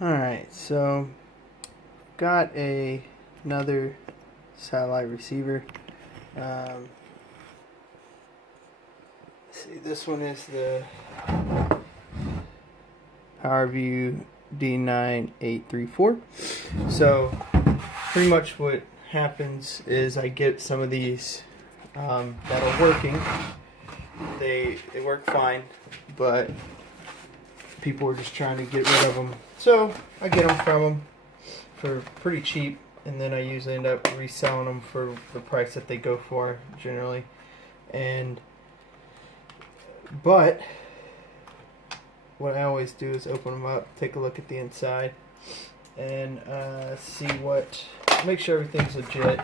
Alright, so got another satellite receiver. Let's see, this one is the PowerView D9834. So pretty much what happens is I get some of these that are working. They work fine, but people are just trying to get rid of them. So I get them from them for pretty cheap, and then I usually end up reselling them for the price that they go for generally. But what I always do is open them up, take a look at the inside, and make sure everything's legit.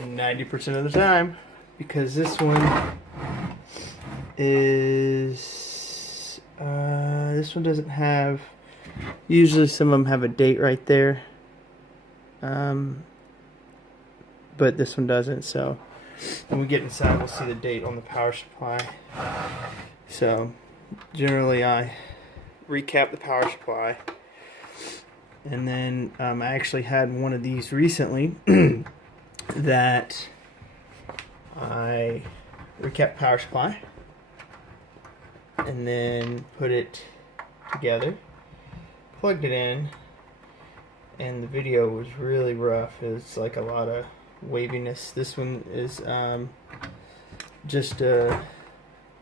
And 90% of the time, because this one doesn't have. Usually, some of them have a date right there, but this one doesn't. So when we get inside, we'll see the date on the power supply. So generally, I recap the power supply, and then I actually had one of these recently that I recap power supply and then put it together, plugged it in, and the video was really rough. It's like a lot of waviness. This one is just a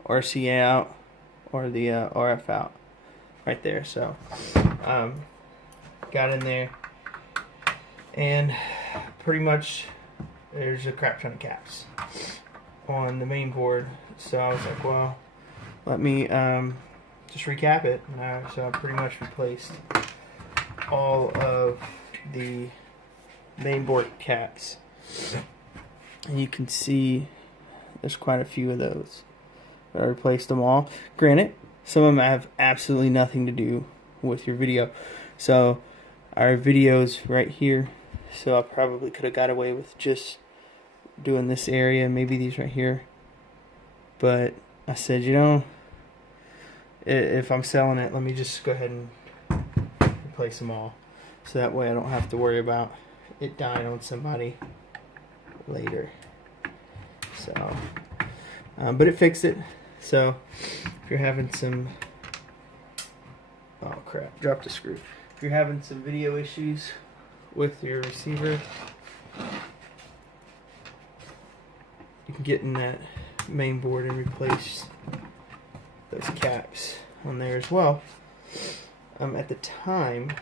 RCA out, or the RF out right there. So got in there, and pretty much there's a crap ton of caps on the main board. So I was like, well, let me just recap it. So I pretty much replaced all of the main board caps, and you can see there's quite a few of those. But I replaced them all. Granted, some of them have absolutely nothing to do with your video. So our video's right here. So I probably could have got away with just doing this area, maybe these right here. But I said, if I'm selling it, let me just go ahead and replace them all. So that way I don't have to worry about it dying on somebody later. So, but it fixed it. So if you're having some, oh crap, dropped a screw. If you're having some video issues with your receiver, you can get in that main board and replace those caps on there as well. At the time,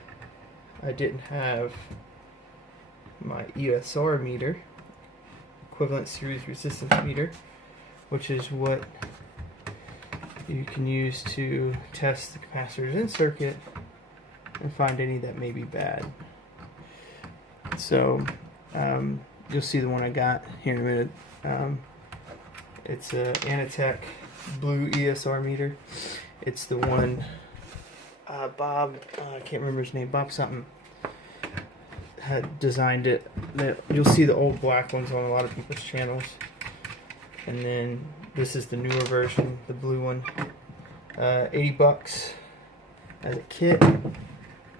I didn't have my ESR meter, equivalent series resistance meter, which is what you can use to test the capacitors in circuit and find any that may be bad. So you'll see the one I got here in a minute. It's a Anatek Blue ESR meter. It's the one Bob, I can't remember his name, Bob something, had designed it. You'll see the old black ones on a lot of people's channels. And then this is the newer version, the blue one. $80 as a kit,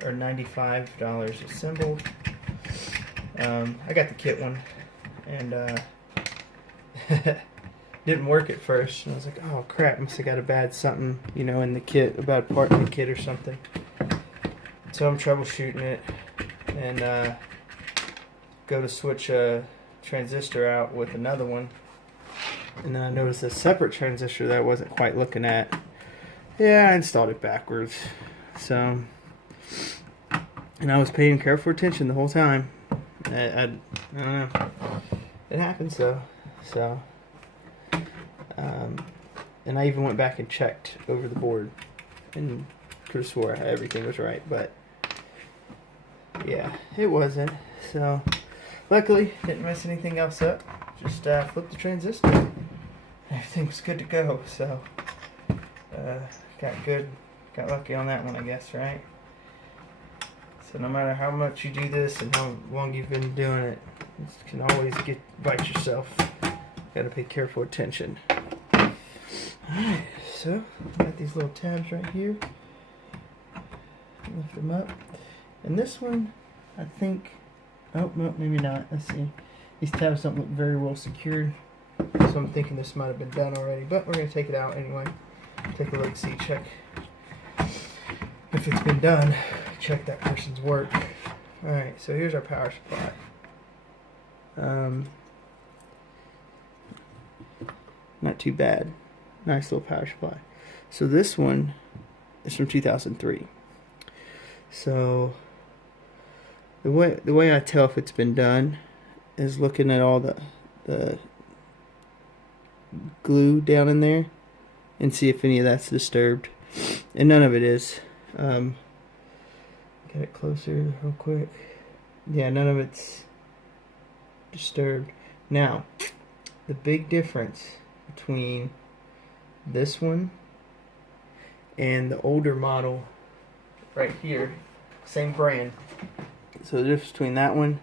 or $95 assembled. I got the kit one, and didn't work at first. And I was like, oh crap, must have got a bad something, in the kit, a bad part in the kit or something. So I'm troubleshooting it, and go to switch a transistor out with another one. And then I noticed a separate transistor that I wasn't quite looking at. Yeah, I installed it backwards. So, and I was paying careful attention the whole time. I don't know. It happens though. So, and I even went back and checked over the board and could have swore everything was right, but yeah, it wasn't. So, luckily, didn't mess anything else up. Just flipped the transistor. Everything was good to go. So, got lucky on that one, I guess, right? So no matter how much you do this and how long you've been doing it, you can always bite yourself. Got to pay careful attention. Alright, so got these little tabs right here. Lift them up. And this one, I think, oh, no, maybe not. Let's see. These tabs don't look very well secured, so I'm thinking this might have been done already, but we're going to take it out anyway. Take a look, see, check if it's been done, check that person's work. Alright, so here's our power supply. Not too bad. Nice little power supply. So this one is from 2003. So the way I tell if it's been done is looking at all the glue down in there and see if any of that's disturbed, and none of it is. Get it closer real quick. Yeah, none of it's disturbed. Now, the big difference between this one and the older model right here, same brand. So the difference between that one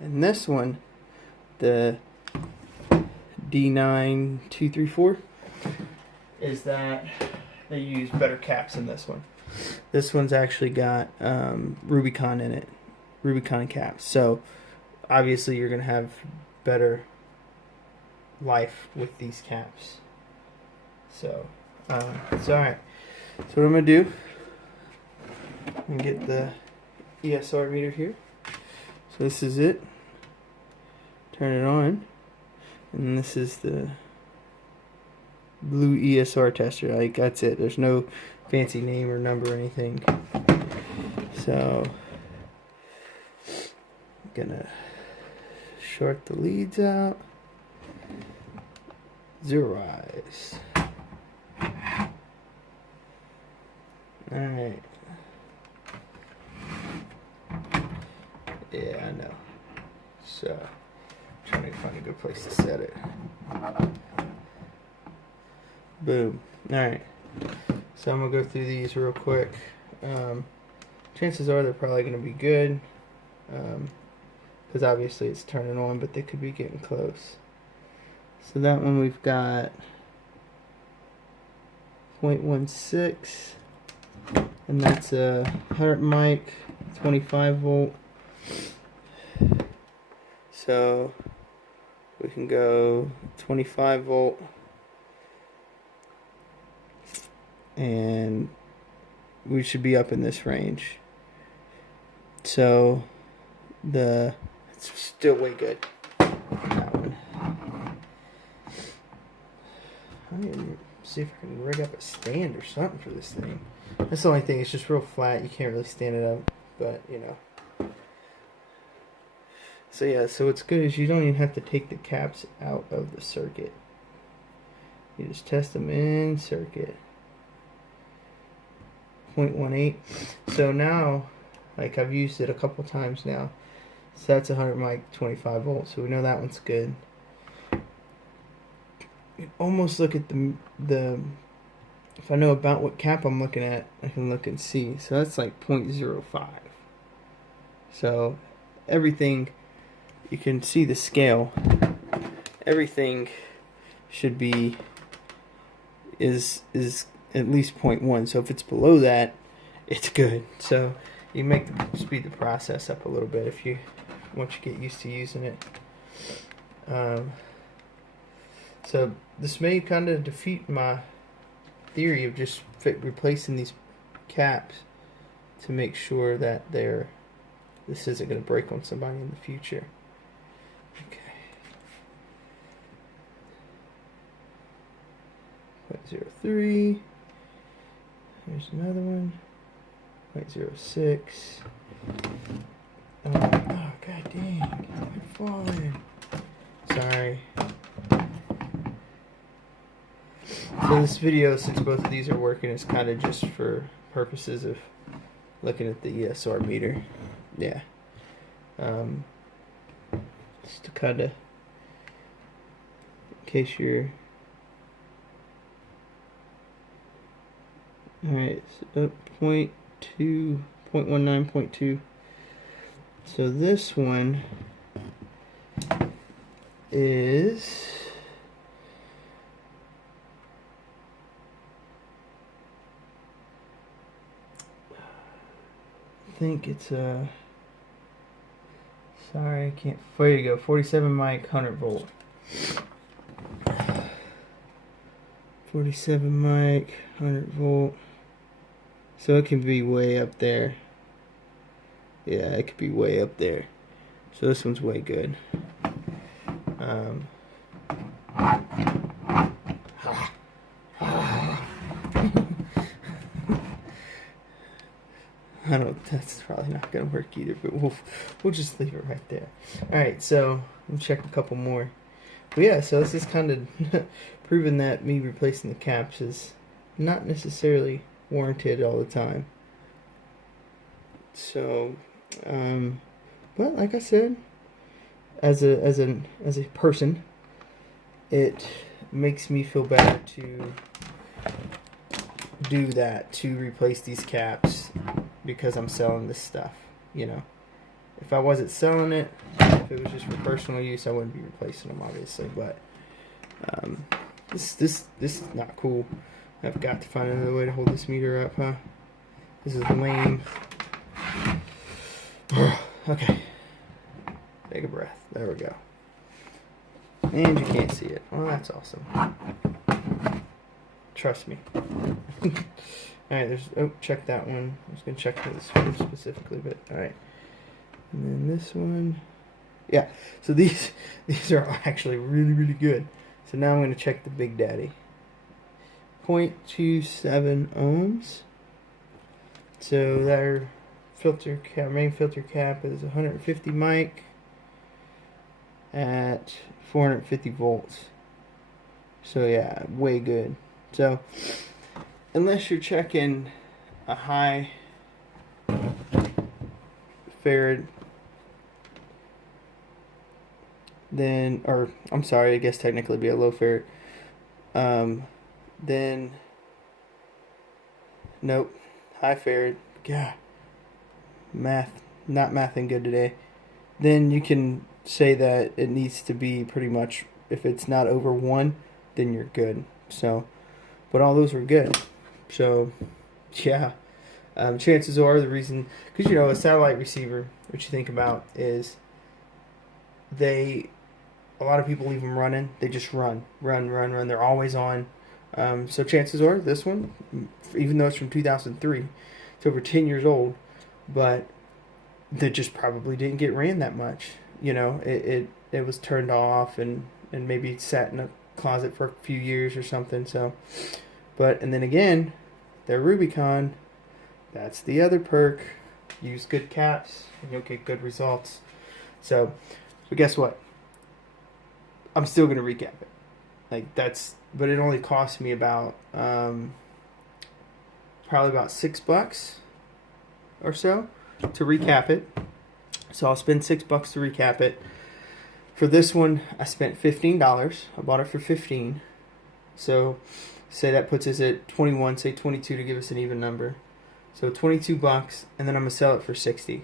and this one, the D9234, is that they use better caps in this one. This one's actually got Rubicon in it, Rubicon caps. So obviously you're going to have better life with these caps. So it's alright. So what I'm going to do, I'm going to get the ESR meter here. So this is it. Turn it on. And this is the Blue ESR tester. Like, that's it. There's no fancy name or number or anything. So I'm gonna short the leads out. Zeroize. Alright. Yeah, I know. So trying to find a good place to set it. Boom. Alright. So I'm going to go through these real quick. Chances are they're probably going to be good. Because obviously it's turning on, but they could be getting close. So that one we've got 0.16. And that's a 100 mic, 25 volt. So we can go 25 volt. And we should be up in this range. So it's still way good. That one. I need to see if I can rig up a stand or something for this thing. That's the only thing, it's just real flat, you can't really stand it up, but you know. So yeah, so what's good is you don't even have to take the caps out of the circuit. You just test them in circuit. 0.18. So now, like, I've used it a couple times now. So that's 100 mic, 25 volts. So we know that one's good. You almost look at the if I know about what cap I'm looking at, I can look and see. So that's like 0.05. So everything, you can see the scale. Everything should be is at least 0.1. So if it's below that, it's good. So you speed the process up a little bit if you once you get used to using it. So this may kind of defeat my theory of just replacing these caps to make sure that this isn't going to break on somebody in the future. Okay. 0.03. Here's another one. 0.06. Oh, god dang. I'm falling. Sorry. So this video, since both of these are working, is kind of just for purposes of looking at the ESR meter. Yeah. Just to kind of, in case you're... Alright, so 0.2, 0.19, 0.2. So this one is... think it's a. Sorry, I can't. There you go. 47 mic, 100 volt. 47 mic, 100 volt. So it can be way up there. Yeah, it could be way up there. So this one's way good. I don't. That's probably not gonna work either. But we'll just leave it right there. All right. So we'll check a couple more. But yeah. So this is kind of proving that me replacing the caps is not necessarily warranted all the time. So, but like I said, as a person, it makes me feel better to do that, to replace these caps, because I'm selling this stuff. You know, if I wasn't selling it, if it was just for personal use, I wouldn't be replacing them, obviously. But this is not cool. I've got to find another way to hold this meter up, huh? This is lame. Okay. Take a breath. There we go. And you can't see it. Well, that's awesome. Trust me. Alright, check that one. I was going to check this one specifically, but alright. And then this one. Yeah, so these are actually really, really good. So now I'm going to check the Big Daddy. 0.27 ohms. So their main filter cap is 150 mic at 450 volts. So yeah, way good. So unless you're checking a high farad, then, or I'm sorry, I guess technically be a low farad, then nope, high farad. God, not mathing good today. Then you can say that it needs to be pretty much, if it's not over 1, then you're good. So, but all those were good. So, yeah, chances are the reason, because, you know, a satellite receiver, what you think about is a lot of people leave them running. They just run. They're always on. So chances are this one, even though it's from 2003, it's over 10 years old, but they just probably didn't get ran that much. You know, it was turned off and maybe sat in a closet for a few years or something. So, and then again, their Rubicon, that's the other perk. Use good caps and you'll get good results. So guess what? I'm still going to recap it. But it only cost me about, probably about $6 or so to recap it. So I'll spend $6 to recap it. For this one, I spent $15. I bought it for $15. So say that puts us at 21, say 22 to give us an even number. So $22, and then I'm gonna sell it for $60.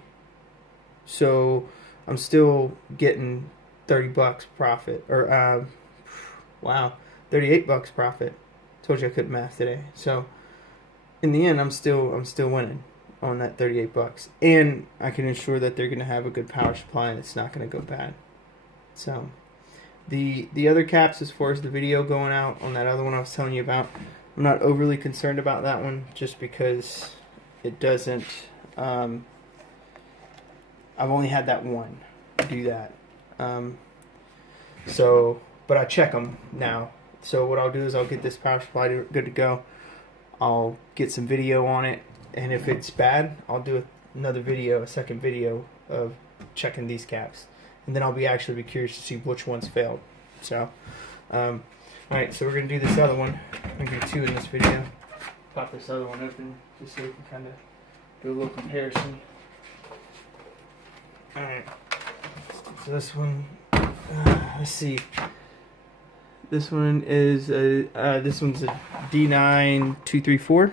So I'm still getting $30 profit, or wow, $38 profit. Told you I couldn't math today. So in the end, I'm still winning on that $38, and I can ensure that they're gonna have a good power supply and it's not gonna go bad. So the other caps, as far as the video going out on that other one I was telling you about, I'm not overly concerned about that one, just because it doesn't. I've only had that one do that. But I check them now. So what I'll do is I'll get this power supply good to go. I'll get some video on it, and if it's bad, I'll do another video, a second video of checking these caps, and then I'll actually be curious to see which ones failed. So, all right. So we're gonna do this other one. I'm gonna do 2 in this video. Pop this other one open just so we can kind of do a little comparison. All right. So this one, let's see. This one is this one's a D9234.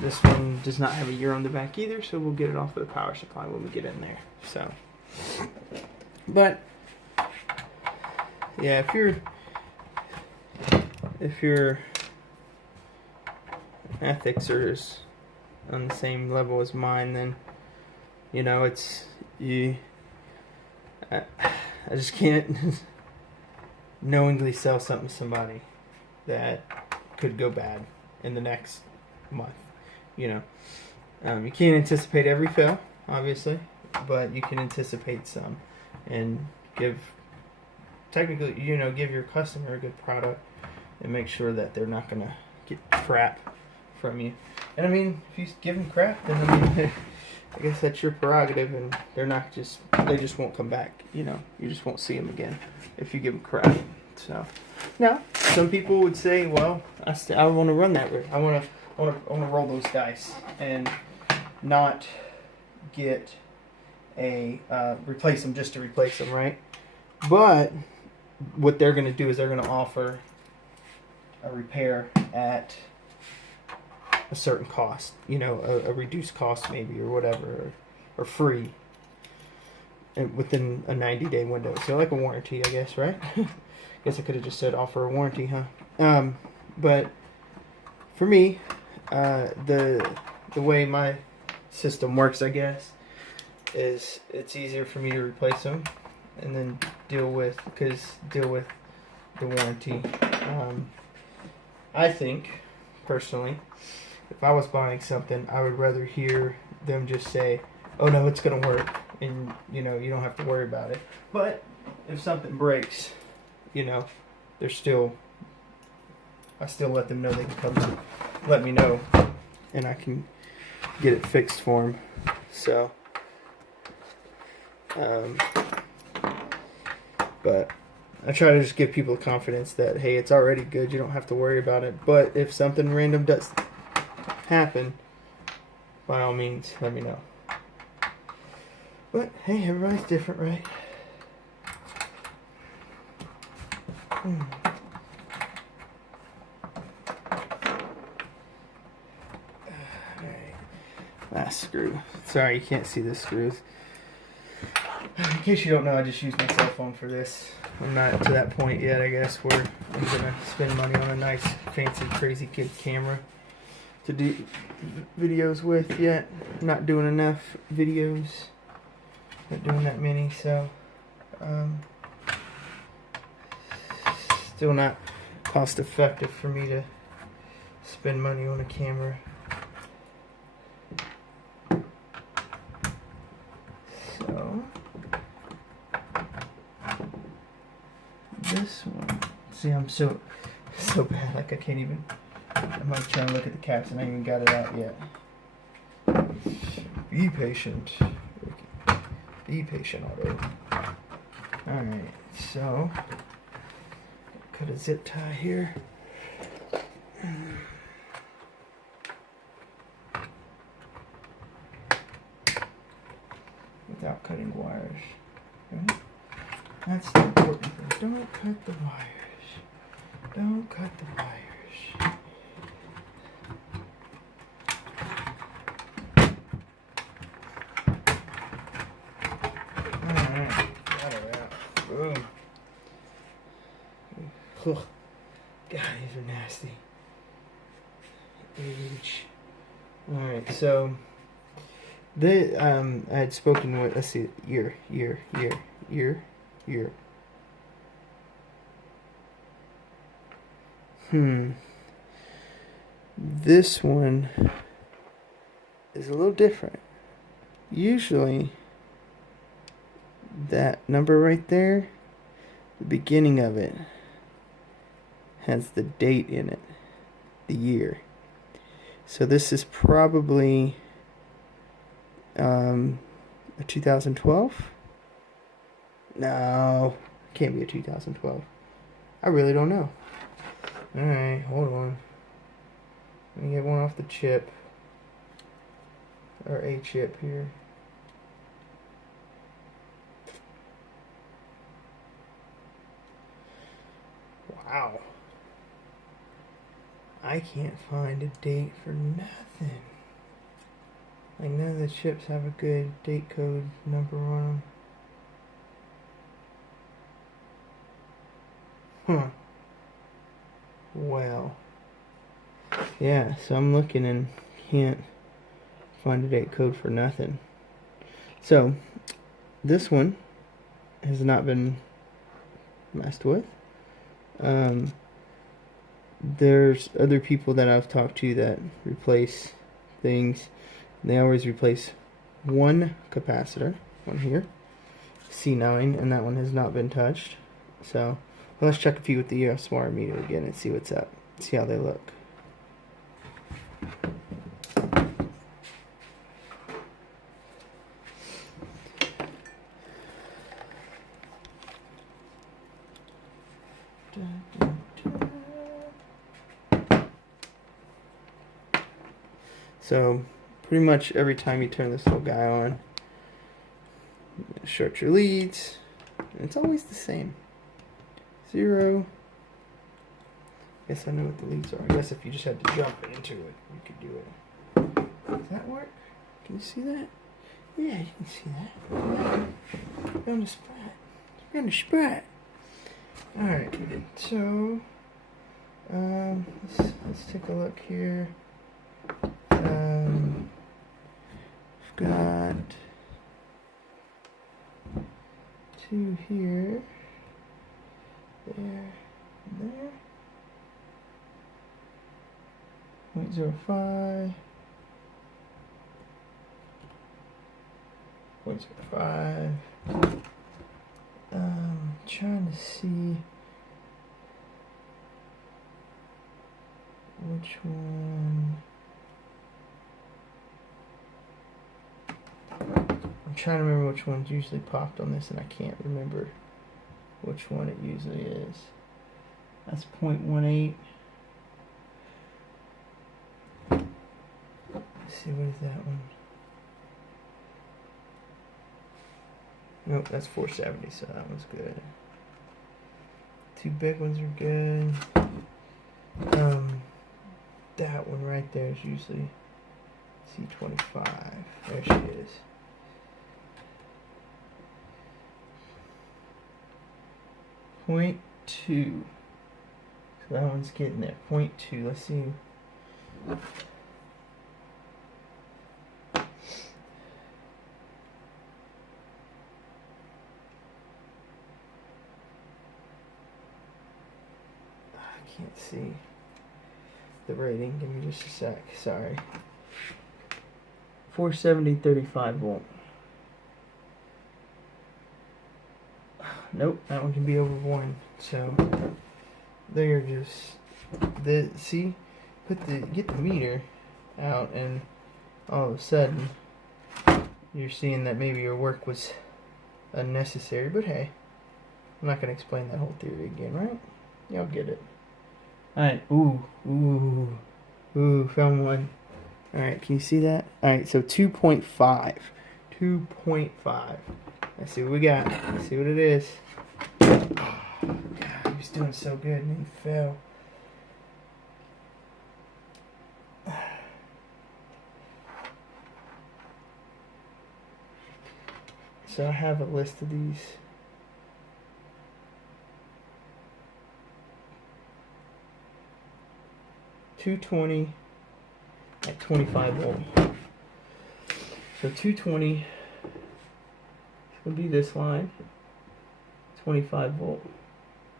This one does not have a year on the back either, so we'll get it off of the power supply when we get in there. So, but yeah, if your Anateks are as on the same level as mine, then you know it's you. I just can't knowingly sell something to somebody that could go bad in the next month. You know, you can't anticipate every fail, obviously, but you can anticipate some, and give your customer a good product, and make sure that they're not gonna get crap from you. And I mean, if you give them crap, then I mean, I guess that's your prerogative, and they just won't come back. You know, you just won't see them again if you give them crap. So, now some people would say, well, I want to run that route. I want to roll those dice and not get a replace them just to replace them, right? But what they're going to do is they're going to offer a repair at a certain cost, you know, a reduced cost maybe, or whatever, or free, and within a 90-day window. So like a warranty, I guess, right? Guess I could have just said offer a warranty, huh? But for me, the way my system works, I guess, is it's easier for me to replace them and then deal with the warranty. I think, personally, if I was buying something, I would rather hear them just say, oh no, it's going to work, and you know, you don't have to worry about it. But if something breaks, you know, I still let them know they can come and let me know, and I can get it fixed for them. So, but I try to just give people the confidence that, hey, it's already good, you don't have to worry about it. But if something random does happen, by all means, let me know. But hey, everybody's different, right? Alright. Last screw. Sorry, you can't see the screws. In case you don't know, I just use my cell phone for this. I'm not to that point yet, I guess, where I'm gonna spend money on a nice, fancy, crazy kid camera to do videos with yet. I'm not doing enough videos. Not doing that many, so still not cost effective for me to spend money on a camera. So this one, see, I'm so bad, like I can't even, I'm like trying to look at the caps and I ain't even got it out yet. Be patient. Be patient, Otto. Alright, so cut a zip tie here. Without cutting wires. Okay? That's the important thing. Don't cut the wires. Don't cut the wires. Alright, got it out. Boom. Ugh. God, these are nasty. Age. Alright, so I had spoken with, let's see, year. This one is a little different. Usually, that number right there, the beginning of it, has the date in it, the year. So this is probably a 2012? No, can't be a 2012. I really don't know. Alright, hold on. Let me get one off the chip. Or a chip here. Wow. I can't find a date for nothing. Like, none of the chips have a good date code number on them. Huh. Well. Yeah, so I'm looking and can't find a date code for nothing. So this one has not been messed with. There's other people that I've talked to that replace things. They always replace one capacitor, one here, C9, and that one has not been touched. So let's check a few with the ESR meter again and see what's up. See how they look. So pretty much every time you turn this little guy on, short your leads, and it's always the same. 0. Guess I know what the leads are. I guess if you just had to jump into it, you could do it. Does that work? Can you see that? Yeah, you can see that. Found a sprat. Found a sprat. Alright, so let's take a look here. I've got 2 here, there, and there. 0.05, 0.05. Trying to see which one. I'm trying to remember which one's usually popped on this, and I can't remember which one it usually is. That's 0.18. Let's see, what is that one? Nope, that's 470, so that one's good. 2 big ones are good. That one right there is usually C25. There she is. .2. So that one's getting there. 0.2. Let's see. I can't see the rating. Give me just a sec. Sorry. 470 35 volt. Nope, that one can be over 1. So they're just get the meter out, and all of a sudden you're seeing that maybe your work was unnecessary. But hey, I'm not gonna explain that whole theory again, right? Y'all get it. Alright, ooh, found one. Alright, can you see that? Alright, so 2.5. 2.5. Let's see what we got. Let's see what it is. Oh, God, he was doing so good and he fell. So I have a list of these. .220 at 25 volt. So 220 would be this line. 25 volt.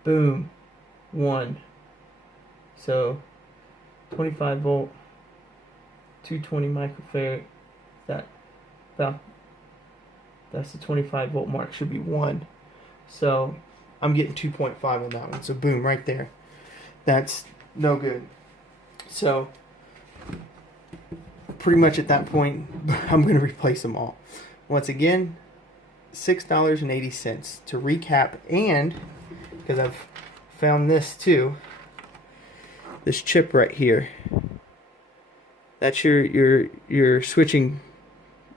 Boom. 1. So 25 volt. 220 microfarad. That's the 25 volt mark. Should be 1. So I'm getting 2.5 on that one. So boom, right there. That's no good. So pretty much at that point, I'm going to replace them all. Once again, $6.80 to recap, and because I've found this too, this chip right here. That's your switching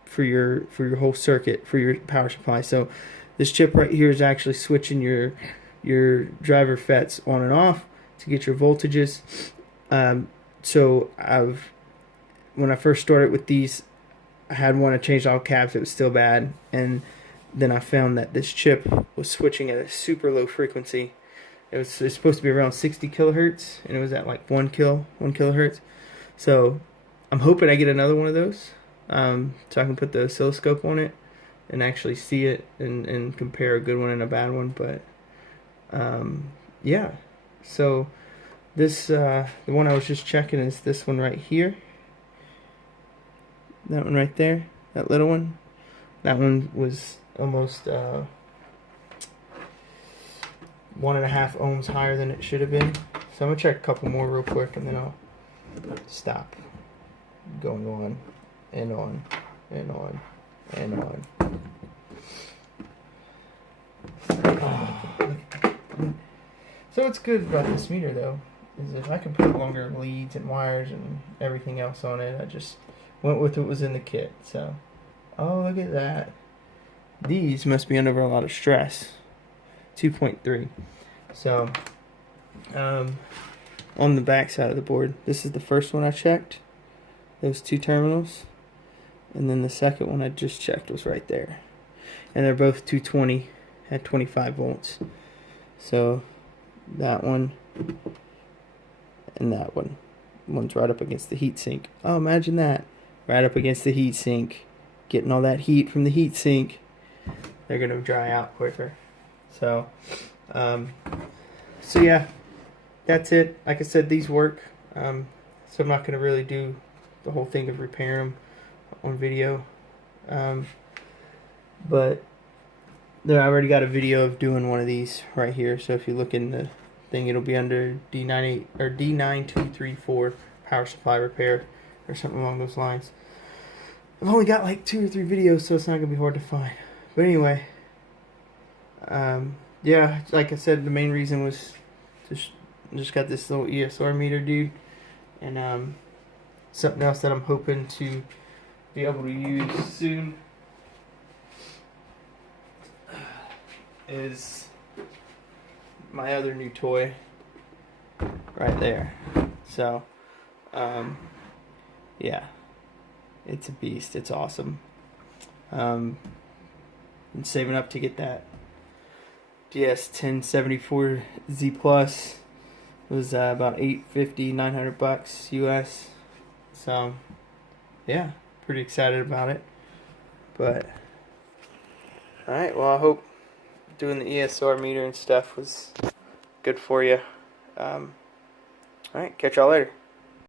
for your whole circuit for your power supply. So this chip right here is actually switching your driver FETs on and off to get your voltages. So when I first started with these, I had one, I changed all caps, it was still bad, and then I found that this chip was switching at a super low frequency. It's supposed to be around 60 kilohertz, and it was at like 1 kilohertz. So I'm hoping I get another one of those. so I can put the oscilloscope on it and actually see it and compare a good one and a bad one. But yeah, so this the one I was just checking is this one right here. That one right there, that little one. That one was almost 1.5 ohms higher than it should have been. So I'm gonna check a couple more real quick, and then I'll stop going on and on and on and on. So what's good about this meter though is if I can put longer leads and wires and everything else on it, I just went with what was in the kit. So, oh, look at that. These must be under a lot of stress. 2.3. So, on the back side of the board, this is the first one I checked. Those 2 terminals. And then the second one I just checked was right there. And they're both 220 at 25 volts. So, that one and that one. One's right up against the heatsink. Oh, imagine that. Right up against the heatsink. Getting all that heat from the heatsink. They're going to dry out quicker. So yeah, that's it. Like I said, these work. So I'm not going to really do the whole thing of repair them on video. But there, I already got a video of doing one of these right here. So if you look in the thing, it'll be under D9234 power supply repair or something along those lines. I've only got like 2 or 3 videos, so it's not gonna be hard to find. But anyway, yeah, like I said, the main reason was just got this little ESR meter, dude, and something else that I'm hoping to be able to use soon is my other new toy right there. So yeah, it's a beast. It's awesome. Been saving up to get that DS1074Z Plus. It was about $850, $900 US. So yeah, pretty excited about it. But alright, well, I hope doing the ESR meter and stuff was good for you. Alright, catch y'all later.